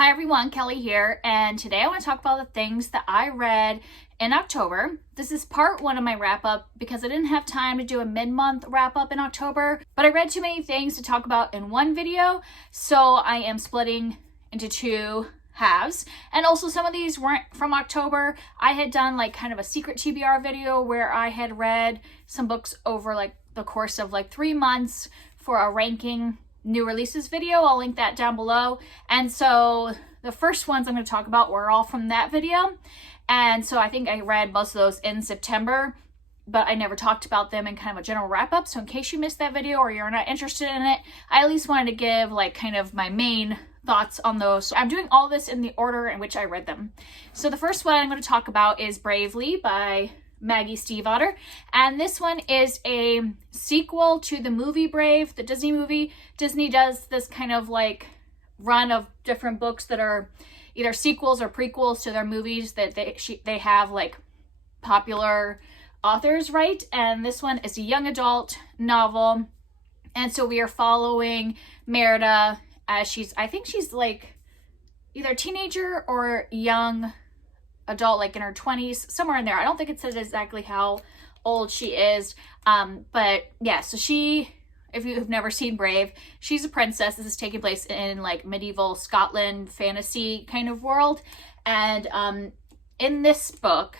Hi everyone, Kelly here, and today I want to talk about the things that I read in October. This is part one of my wrap-up because I didn't have time to do a mid-month wrap-up in October, but I read too many things to talk about in one video, so I am splitting into two halves. And also some of these weren't from October. I had done like kind of a secret TBR video where I had read some books over like the course of like 3 months for a ranking new releases video. I'll link that down below. And so the first ones I'm going to talk about were all from that video. And so I think I read most of those in September, but I never talked about them in kind of a general wrap up. So in case you missed that video or you're not interested in it, I at least wanted to give like kind of my main thoughts on those. So I'm doing all this in the order in which I read them. So the first one I'm going to talk about is Bravely by Maggie Stiefvater, and this one is a sequel to the movie Brave, the Disney movie. Disney does this kind of like run of different books that are either sequels or prequels to their movies that they have like popular authors write, and this one is a young adult novel, and so we are following Merida as I think she's like either a teenager or young adult, like in her 20s, somewhere in there. I don't think it says exactly how old she is, but yeah, so she, if you've never seen Brave, she's a princess. This is taking place in like medieval Scotland fantasy kind of world, and in this book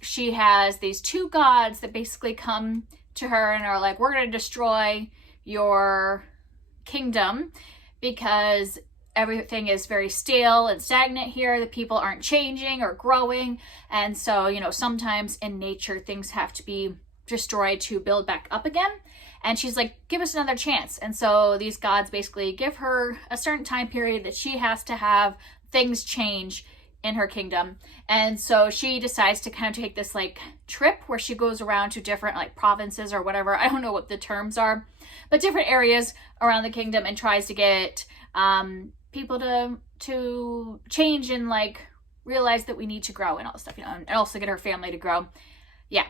she has these two gods that basically come to her and are like, we're going to destroy your kingdom because everything is very stale and stagnant here. The people aren't changing or growing. And so, you know, sometimes in nature, things have to be destroyed to build back up again. And she's like, give us another chance. And so these gods basically give her a certain time period that she has to have things change in her kingdom. And so she decides to kind of take this like trip where she goes around to different like provinces or whatever. I don't know what the terms are, but different areas around the kingdom, and tries to get people to change and like realize that we need to grow and all this stuff, you know, and also get her family to grow. Yeah.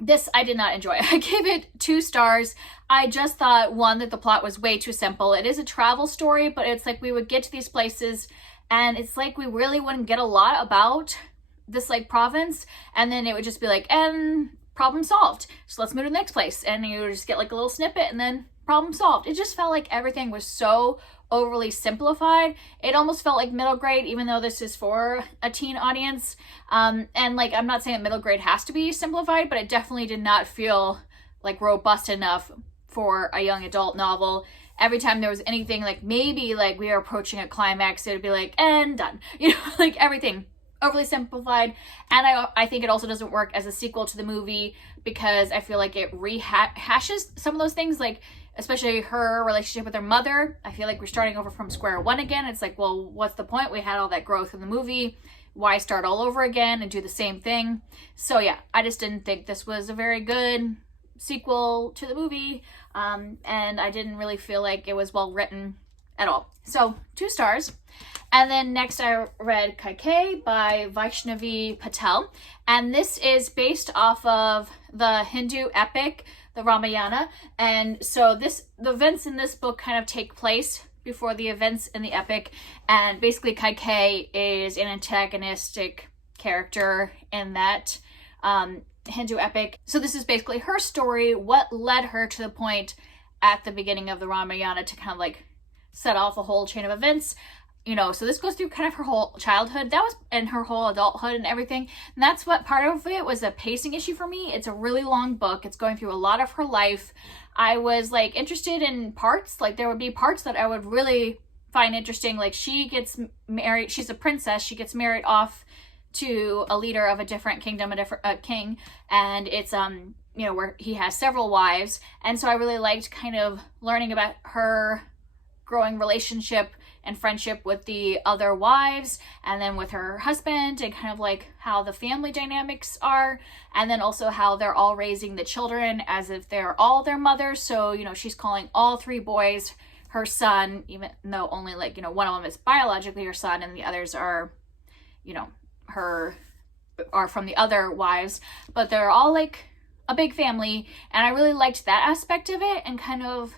This I did not enjoy. I gave it 2 stars. I just thought, one, that the plot was way too simple. It is a travel story, but it's like we would get to these places and it's like we really wouldn't get a lot about this like province, and then it would just be like, and problem solved. So let's move to the next place. And you would just get like a little snippet and then problem solved. It just felt like everything was so overly simplified. It almost felt like middle grade, even though this is for a teen audience. And like, I'm not saying that middle grade has to be simplified, but it definitely did not feel like robust enough for a young adult novel. Every time there was anything like maybe like we are approaching a climax, it would be like, and done. You know, like everything overly simplified. And I think it also doesn't work as a sequel to the movie because I feel like it rehashes some of those things, like especially her relationship with her mother. I feel like we're starting over from square one again. It's like, well, what's the point? We had all that growth in the movie. Why start all over again and do the same thing? So yeah, I just didn't think this was a very good sequel to the movie. And I didn't really feel like it was well written at all. So 2 stars. And then next I read Kaik by Vaishnavi Patel. And this is based off of the Hindu epic, the Ramayana. And so the events in this book kind of take place before the events in the epic. And basically Kaik is an antagonistic character in that Hindu epic. So this is basically her story, what led her to the point at the beginning of the Ramayana to kind of like set off a whole chain of events. You know, so this goes through kind of her whole childhood, that was, and her whole adulthood and everything. And that's what part of it was a pacing issue for me. It's a really long book. It's going through a lot of her life. I was like interested in parts, like there would be parts that I would really find interesting. Like she gets married, she's a princess, she gets married off to a leader of a different kingdom, a different king. And it's, you know, where he has several wives. And so I really liked kind of learning about her growing relationship and friendship with the other wives, and then with her husband, and kind of like how the family dynamics are, and then also how they're all raising the children as if they're all their mothers. So, you know, she's calling all 3 boys her son, even though only like, you know, one of them is biologically her son and the others are, you know, are from the other wives, but they're all like a big family. And I really liked that aspect of it, and kind of,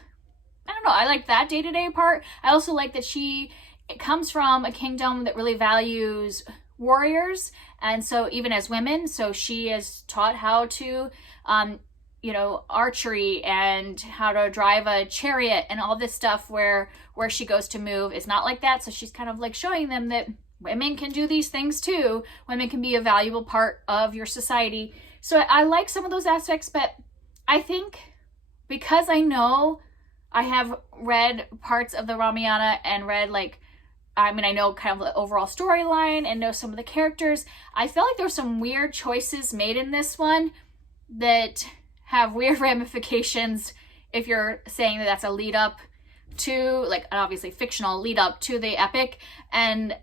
I don't know, I like that day-to-day part. I also like that she it comes from a kingdom that really values warriors, and so even as women, so she is taught how to archery and how to drive a chariot and all this stuff where she goes to move is not like that. So she's kind of like showing them that women can do these things too. Women can be a valuable part of your society. So I like some of those aspects, but I think because I know I have read parts of the Ramayana and read I know kind of the overall storyline and know some of the characters, I feel like there's some weird choices made in this one that have weird ramifications if you're saying that that's a lead up to, obviously fictional lead up to the epic. And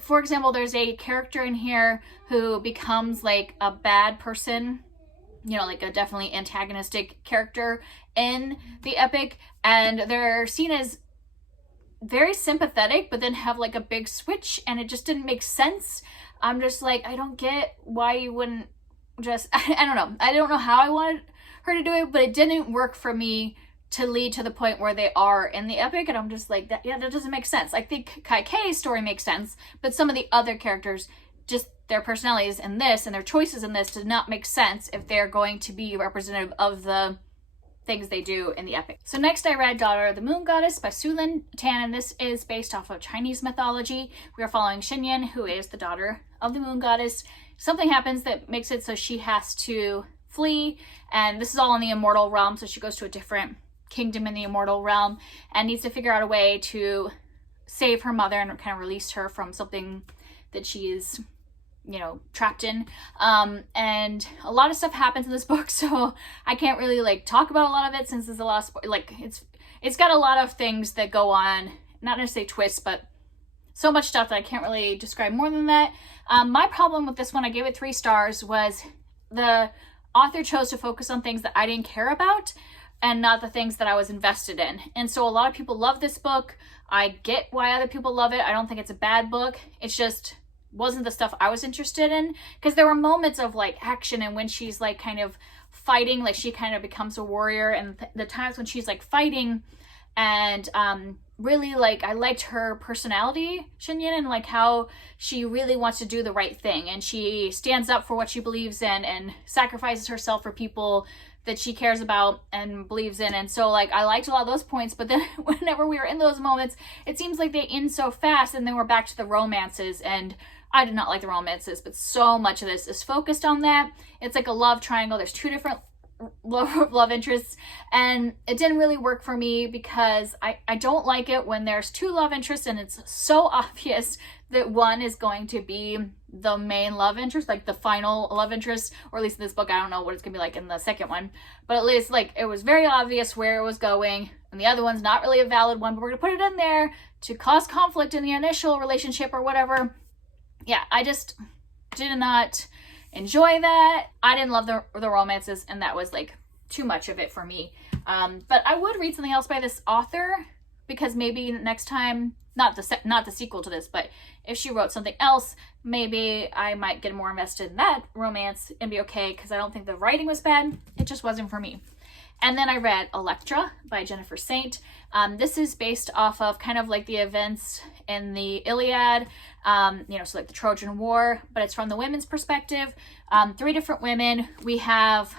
for example, there's a character in here who becomes a bad person, a definitely antagonistic character in the epic, and they're seen as very sympathetic, but then have a big switch, and it just didn't make sense. I'm just I don't get why you wouldn't just, I don't know. I don't know how I wanted her to do it, but it didn't work for me to lead to the point where they are in the epic, and I'm just that doesn't make sense. I think Kaik's story makes sense, but some of the other characters, just their personalities in this and their choices in this did not make sense if they're going to be representative of the things they do in the epic. So next I read Daughter of the Moon Goddess by Su Lin Tan, and this is based off of Chinese mythology. We are following Xinyan, who is the daughter of the moon goddess. Something happens that makes it so she has to flee, and this is all in the immortal realm, so she goes to a different kingdom in the immortal realm and needs to figure out a way to save her mother and kind of release her from something that she is trapped in. And a lot of stuff happens in this book, so I can't really talk about a lot of it since there's a lot of it's got a lot of things that go on, not necessarily twists, but so much stuff that I can't really describe more than that. My problem with this one, I gave it 3 stars, was the author chose to focus on things that I didn't care about and not the things that I was invested in. And so a lot of people love this book. I get why other people love it. I don't think it's a bad book. It's just wasn't the stuff I was interested in, because there were moments of action, and when she's kind of fighting, she kind of becomes a warrior, and the times when she's fighting, and really I liked her personality, Xinyan, and how she really wants to do the right thing, and she stands up for what she believes in and sacrifices herself for people that she cares about and believes in. And so I liked a lot of those points, but then whenever we were in those moments, it seems like they end so fast, and then we're back to the romances, and I did not like the romances, but so much of this is focused on that. It's a love triangle. There's 2 different love interests, and it didn't really work for me because I don't like it when there's 2 love interests and it's so obvious that one is going to be the main love interest, the final love interest, or at least in this book. I don't know what it's gonna be like in the second one, but at least it was very obvious where it was going, and the other one's not really a valid one, but we're gonna put it in there to cause conflict in the initial relationship or whatever. Yeah, I just did not enjoy that. I didn't love the romances, and that was too much of it for me. But I would read something else by this author, because maybe next time, not the sequel to this, but if she wrote something else, maybe I might get more invested in that romance and be okay, because I don't think the writing was bad. It just wasn't for me. And then I read Elektra by Jennifer Saint. This is based off of kind of the events in the Iliad, so the Trojan War, but it's from the women's perspective. 3 different women. We have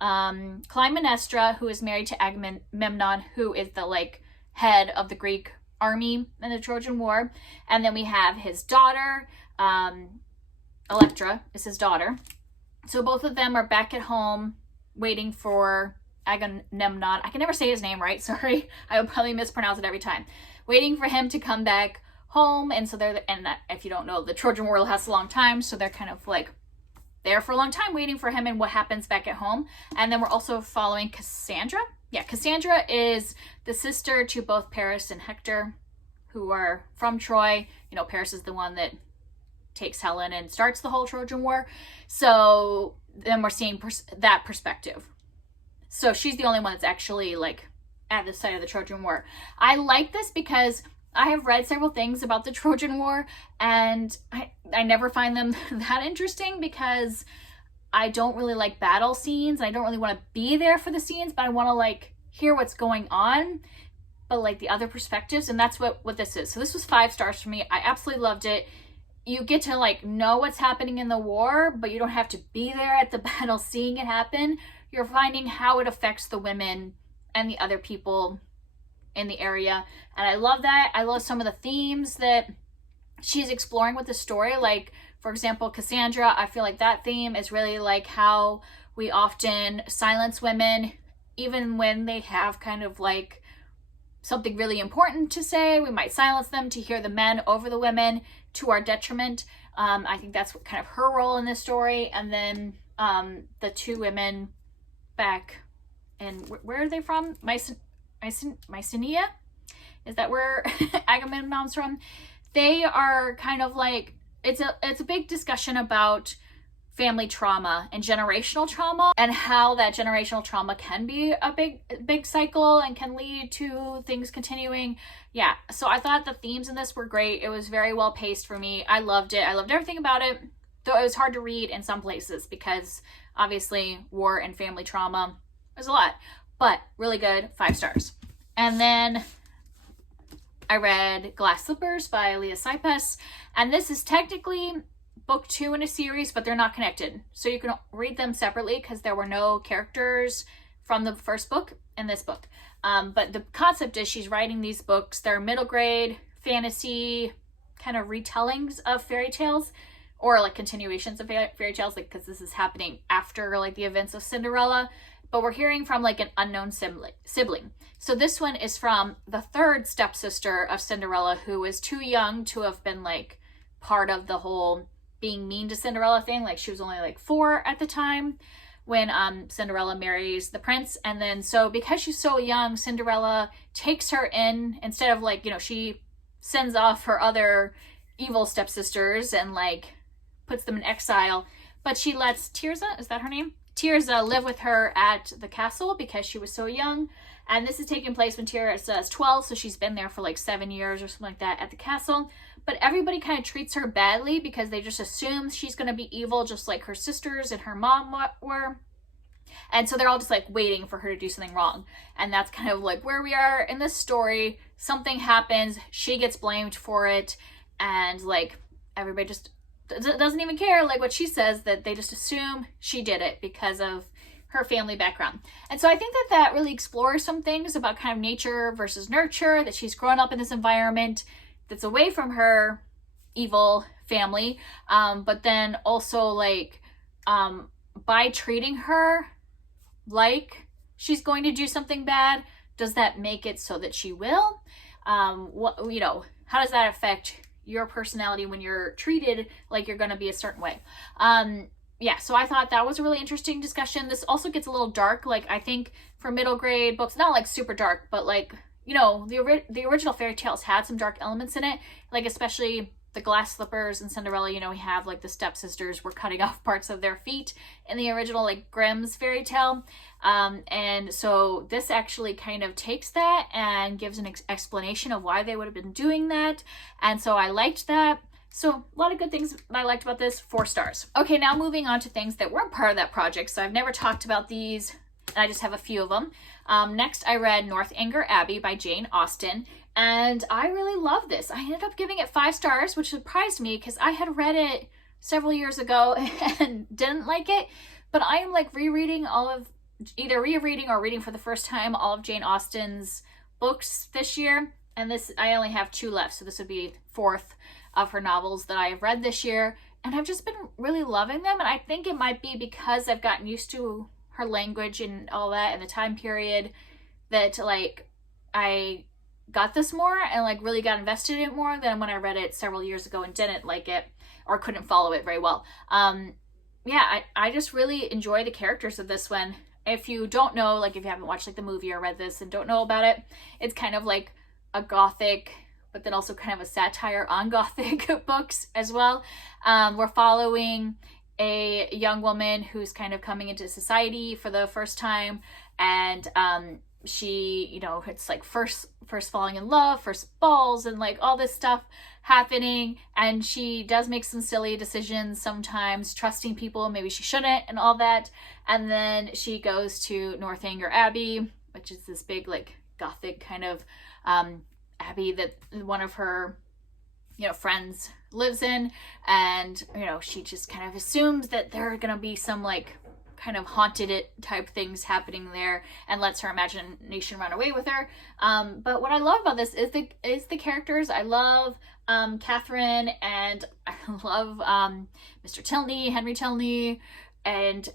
Clytemnestra, who is married to Agamemnon, who is the head of the Greek army in the Trojan War. And then we have his daughter, Elektra is his daughter. So both of them are back at home waiting for Agamemnon. I can never say his name right, sorry. I will probably mispronounce it every time. Waiting for him to come back home, and so if you don't know, the Trojan War lasts a long time, so they're kind of there for a long time waiting for him and what happens back at home. And then we're also following Cassandra. Yeah, Cassandra is the sister to both Paris and Hector, who are from Troy. Paris is the one that takes Helen and starts the whole Trojan War. So then we're seeing that perspective. So she's the only one that's actually at the site of the Trojan War. I like this because I have read several things about the Trojan War, and I never find them that interesting, because I don't really like battle scenes. I don't really want to be there for the scenes, but I want to hear what's going on. but like the other perspectives, and that's what this is. So this was 5 stars for me. I absolutely loved it. You get to like know what's happening in the war, but you don't have to be there at the battle seeing it happen. You're finding how it affects the women and the other people in the area, and I love that. I love some of the themes that she's exploring with the story. Like, for example, Cassandra, I feel like that theme is really like how we often silence women even when they have kind of like something really important to say. We might silence them to hear the men over the women to our detriment. I think that's what kind of her role in this story. And then the 2 women back, and where are they from? Mycenae? Is that where Agamemnon's from? They are kind of like, it's a big discussion about family trauma and generational trauma, and how that generational trauma can be a big cycle and can lead to things continuing. Yeah, so I thought the themes in this were great. It was very well paced for me. I loved it. I loved everything about it, though it was hard to read in some places because obviously war and family trauma is a lot, but really good. 5 stars. And then I read Glass Slippers by Leah Sipes, and this is technically book 2 in a series, but they're not connected. So you can read them separately because there were no characters from the first book in this book. But the concept is she's writing these books. They're middle grade fantasy kind of retellings of fairy tales, or like continuations of fairy tales, like because this is happening after like the events of Cinderella. But we're hearing from like an unknown sibling. So this one is from the 3rd stepsister of Cinderella, who is too young to have been like part of the whole being mean to Cinderella thing. Like she was only like 4 at the time when Cinderella marries the prince. And then so because she's so young, Cinderella takes her in, instead of like, you know, she sends off her other evil stepsisters and like puts them in exile, but she lets Tirza, is that her name? Tirza live with her at the castle because she was so young. And this is taking place when Tirza is 12, so she's been there for like 7 years or something like that at the castle. But everybody kind of treats her badly because they just assume she's going to be evil just like her sisters and her mom were. And so they're all just like waiting for her to do something wrong. And that's kind of like where we are in this story. Something happens, she gets blamed for it, and like everybody just doesn't even care like what she says, that they just assume she did it because of her family background. And so I think that really explores some things about kind of nature versus nurture, that she's grown up in this environment that's away from her evil family, but then also like by treating her like she's going to do something bad, does that make it so that she will? What, you know, how does that affect your personality when you're treated like you're going to be a certain way? Yeah, so I thought that was a really interesting discussion. This also gets a little dark. Like, I think for middle grade books, not like super dark, but like, you know, the original fairy tales had some dark elements in it. Like, especially the Glass Slippers and Cinderella, you know, we have like the stepsisters were cutting off parts of their feet in the original like Grimm's fairy tale. And so this actually kind of takes that and gives an explanation of why they would have been doing that. And so I liked that. So a lot of good things that I liked about this. 4 stars. Okay, now moving on to things that weren't part of that project. So I've never talked about these, and I just have a few of them. Next, I read Northanger Abbey by Jane Austen, and I really love this. I ended up giving it 5 stars, which surprised me because I had read it several years ago and didn't like it. But I am like rereading either rereading or reading for the first time all of Jane Austen's books this year. And this, I only have 2 left, so this would be 4th of her novels that I have read this year. And I've just been really loving them. And I think it might be because I've gotten used to her language and all that and the time period that like I got this more and like really got invested in it more than when I read it several years ago and didn't like it or couldn't follow it very well. Yeah, I just really enjoy the characters of this one. If you don't know, like if you haven't watched like the movie or read this and don't know about it, it's kind of like a gothic, but then also kind of a satire on gothic books as well. We're following a young woman who's kind of coming into society for the first time, and she, you know, it's like first falling in love, first balls, and like all this stuff happening, and she does make some silly decisions sometimes, trusting people maybe she shouldn't and all that. And then she goes to Northanger Abbey, which is this big like gothic kind of abbey that one of her, friends lives in. And, she just kind of assumes that there are going to be some like kind of haunted it type things happening there, and lets her imagination run away with her. But what I love about this is the characters. I love Catherine, and I love Mr. Tilney, Henry Tilney, and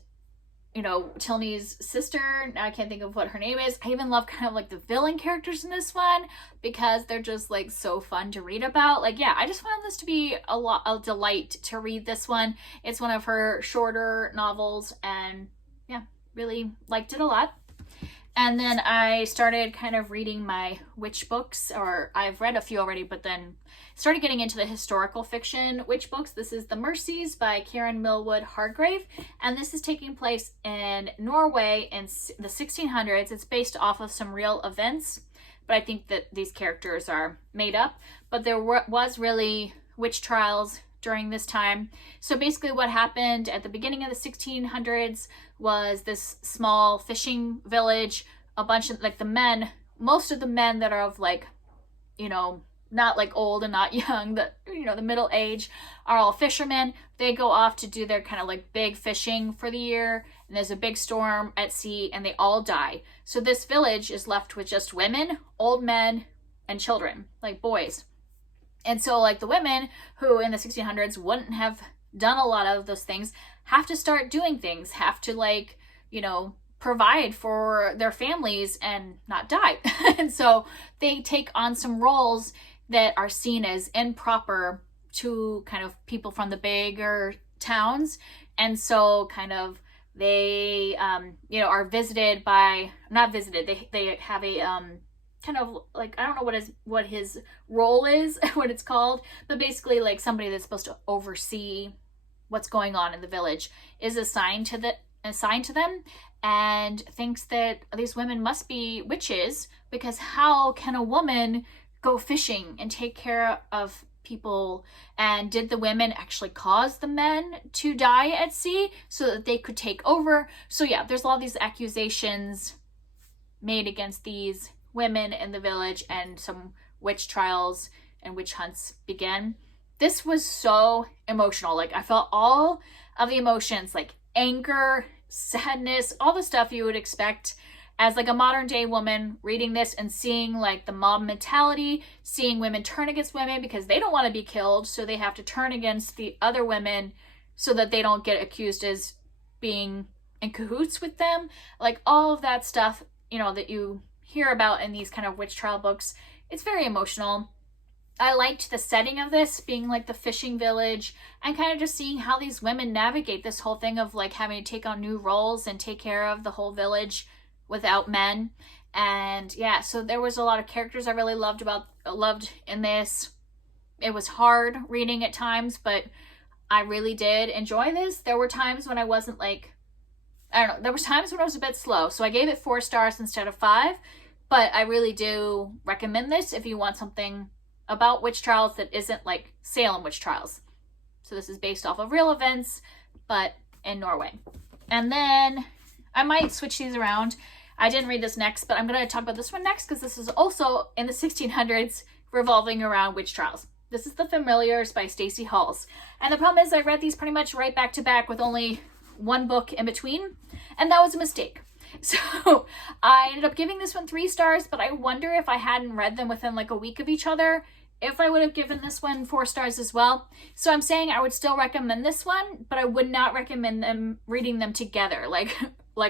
Tilney's sister. Now I can't think of what her name is. I even love kind of like the villain characters in this one, because they're just like so fun to read about. Like, yeah, I just found this to be a delight to read this one. It's one of her shorter novels, and yeah, really liked it a lot. And then I started kind of reading my witch books, or I've read a few already, but then started getting into the historical fiction witch books. This is The Mercies by Karen Millwood Hargrave, and this is taking place in Norway in the 1600s. It's based off of some real events, but I think that these characters are made up. But there was really witch trials during this time. So basically what happened at the beginning of the 1600s was this small fishing village. A bunch of like most of the men that are of like, not like old and not young, the middle age, are all fishermen. They go off to do their kind of like big fishing for the year, and there's a big storm at sea, and they all die. So this village is left with just women, old men, and children, like boys. And so like the women who in the 1600s wouldn't have done a lot of those things have to start doing things, have to like, provide for their families and not die. And so they take on some roles that are seen as improper to kind of people from the bigger towns. And so kind of they, are visited by, not visited, they have a, kind of like, I don't know what his role is, what it's called, but basically like somebody that's supposed to oversee what's going on in the village is assigned to them, and thinks that these women must be witches, because how can a woman go fishing and take care of people? And did the women actually cause the men to die at sea so that they could take over? So yeah, there's a lot of these accusations made against these women in the village, and some witch trials and witch hunts began. This was so emotional. Like, I felt all of the emotions, like anger, sadness, all the stuff you would expect as like a modern day woman reading this and seeing like the mob mentality, seeing women turn against women because they don't want to be killed, so they have to turn against the other women so that they don't get accused as being in cahoots with them. Like all of that stuff, that you hear about in these kind of witch trial books. It's very emotional. I liked the setting of this being like the fishing village, and kind of just seeing how these women navigate this whole thing of like having to take on new roles and take care of the whole village without men. And yeah, so there was a lot of characters I really loved in this. It was hard reading at times, but I really did enjoy this. There were times when I wasn't like, I don't know, there was times when I was a bit slow, so I gave it 4 stars instead of 5, but I really do recommend this if you want something about witch trials that isn't like Salem witch trials. So this is based off of real events, but in Norway. And then I might switch these around. I didn't read this next, but I'm going to talk about this one next, because this is also in the 1600s, revolving around witch trials. This is The Familiars by Stacey Halls. And the problem is I read these pretty much right back to back with only one book in between, and that was a mistake. So I ended up giving this one 3 stars, but I wonder if I hadn't read them within like a week of each other, if I would have given this one 4 stars as well. So I'm saying I would still recommend this one, but I would not recommend them reading them together like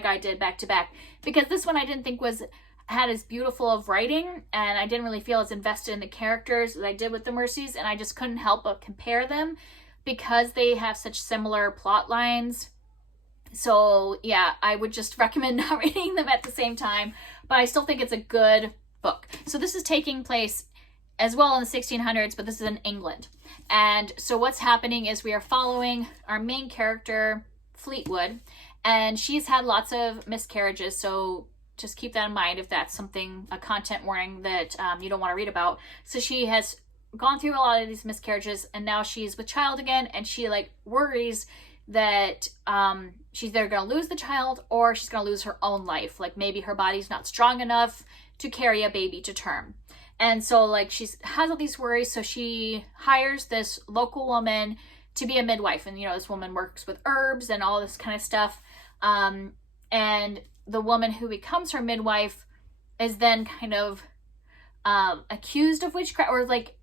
I did back to back, because this one I didn't think had as beautiful of writing, and I didn't really feel as invested in the characters as I did with The Mercies, and I just couldn't help but compare them because they have such similar plot lines. So yeah, I would just recommend not reading them at the same time, but I still think it's a good book. So this is taking place as well in the 1600s, but this is in England. And so what's happening is we are following our main character, Fleetwood, and she's had lots of miscarriages. So just keep that in mind if that's something, a content warning that you don't want to read about. So she has gone through a lot of these miscarriages, and now she's with child again, and she like worries that she's either going to lose the child or she's going to lose her own life. Like maybe her body's not strong enough to carry a baby to term. And so like she has all these worries, so she hires this local woman to be a midwife. And this woman works with herbs and all this kind of stuff. And the woman who becomes her midwife is then kind of accused of witchcraft, or like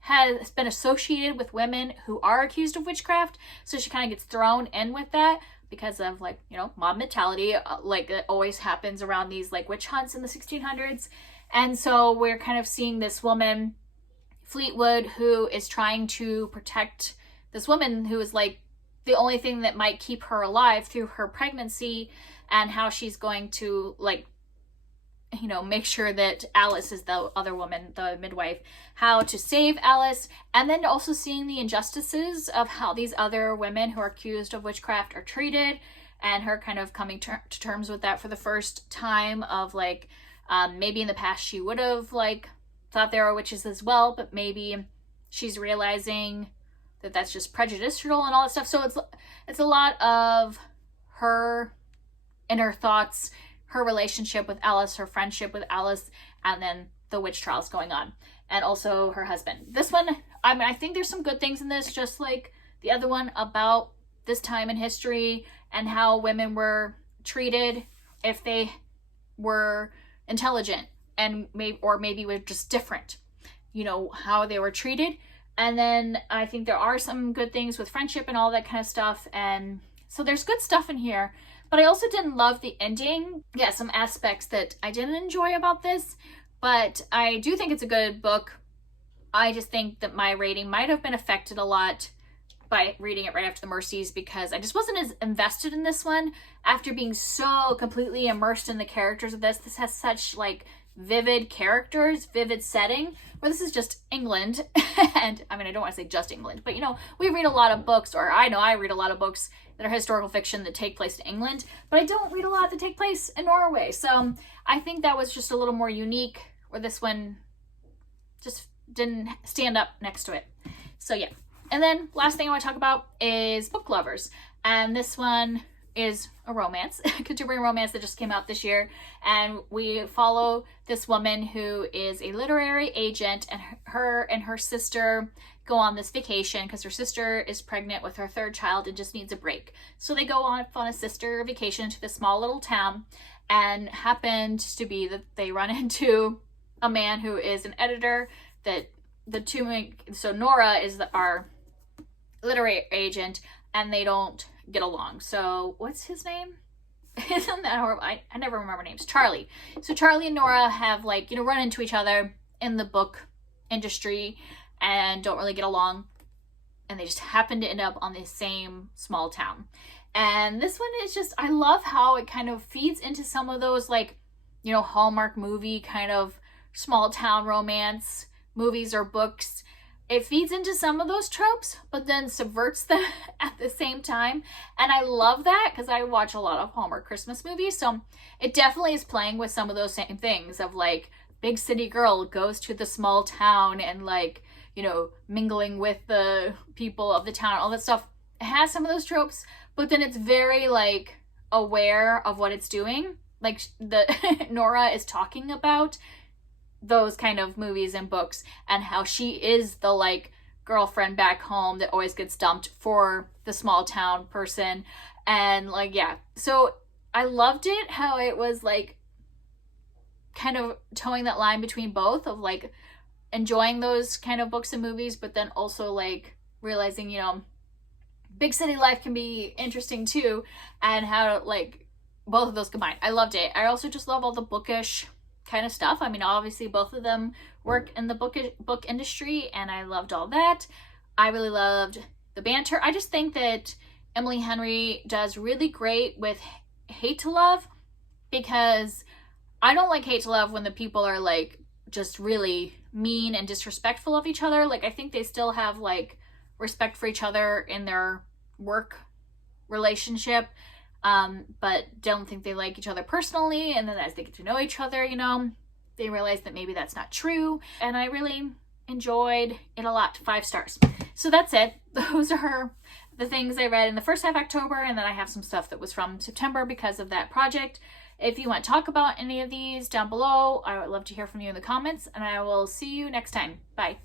has been associated with women who are accused of witchcraft. So she kind of gets thrown in with that because of like, mob mentality, like it always happens around these like witch hunts in the 1600s. And so we're kind of seeing this woman, Fleetwood, who is trying to protect this woman who is like the only thing that might keep her alive through her pregnancy, and how she's going to like, make sure that Alice is the other woman, the midwife, how to save Alice. And then also seeing the injustices of how these other women who are accused of witchcraft are treated, and her kind of coming to terms with that for the first time of like, maybe in the past she would have like thought there were witches as well, but maybe she's realizing that that's just prejudicial and all that stuff. So it's a lot of her inner thoughts, her relationship with Alice, her friendship with Alice, and then the witch trials going on, and also her husband. This one, I think there's some good things in this, just like the other one, about this time in history and how women were treated if they were intelligent, and maybe were just different, how they were treated. And then I think there are some good things with friendship and all that kind of stuff, and so there's good stuff in here. But I also didn't love the ending. Yeah, some aspects that I didn't enjoy about this, but I do think it's a good book. I just think that my rating might have been affected a lot by reading it right after the Mercies, because I just wasn't as invested in this one after being so completely immersed in the characters of this. This has such like vivid characters, vivid setting, where this is just England. And I mean, I don't want to say just England, but we read a lot of books, or I know I read a lot of books that are historical fiction that take place in England, but I don't read a lot that take place in Norway. So I think that was just a little more unique, where this one just didn't stand up next to it. So yeah. And then last thing I want to talk about is Book Lovers. And this one is a romance, contemporary romance that just came out this year. And we follow this woman who is a literary agent, and her sister go on this vacation because her sister is pregnant with her third child and just needs a break. So they go on a sister vacation to this small little town, and happened to be that they run into a man who is an editor. That so Nora is our literary agent, and they don't get along. So what's his name? Isn't that horrible? I never remember names. Charlie. So Charlie and Nora have like, run into each other in the book industry and don't really get along. And they just happen to end up on the same small town. And this one is just, I love how it kind of feeds into some of those like, Hallmark movie kind of small town romance movies or books. It feeds into some of those tropes, but then subverts them at the same time. And I love that because I watch a lot of Hallmark Christmas movies. So it definitely is playing with some of those same things of like big city girl goes to the small town and like, mingling with the people of the town, all that stuff. It has some of those tropes, but then it's very like aware of what it's doing. Like Nora is talking about those kind of movies and books, and how she is the like girlfriend back home that always gets dumped for the small town person. And like, yeah, so I loved it how it was like kind of towing that line between both of like enjoying those kind of books and movies, but then also like realizing big city life can be interesting too, and how like both of those combined. I loved it. I also just love all the bookish kind of stuff. I mean, obviously both of them work in the book industry, and I loved all that. I really loved the banter. I just think that Emily Henry does really great with Hate to Love, because I don't like Hate to Love when the people are like just really mean and disrespectful of each other. Like I think they still have like respect for each other in their work relationship, but don't think they like each other personally. And then as they get to know each other, they realize that maybe that's not true. And I really enjoyed it a lot. 5 stars. So that's it. Those are the things I read in the first half of October, and then I have some stuff that was from September because of that project. If you want to talk about any of these down below, I would love to hear from you in the comments, and I will see you next time. Bye.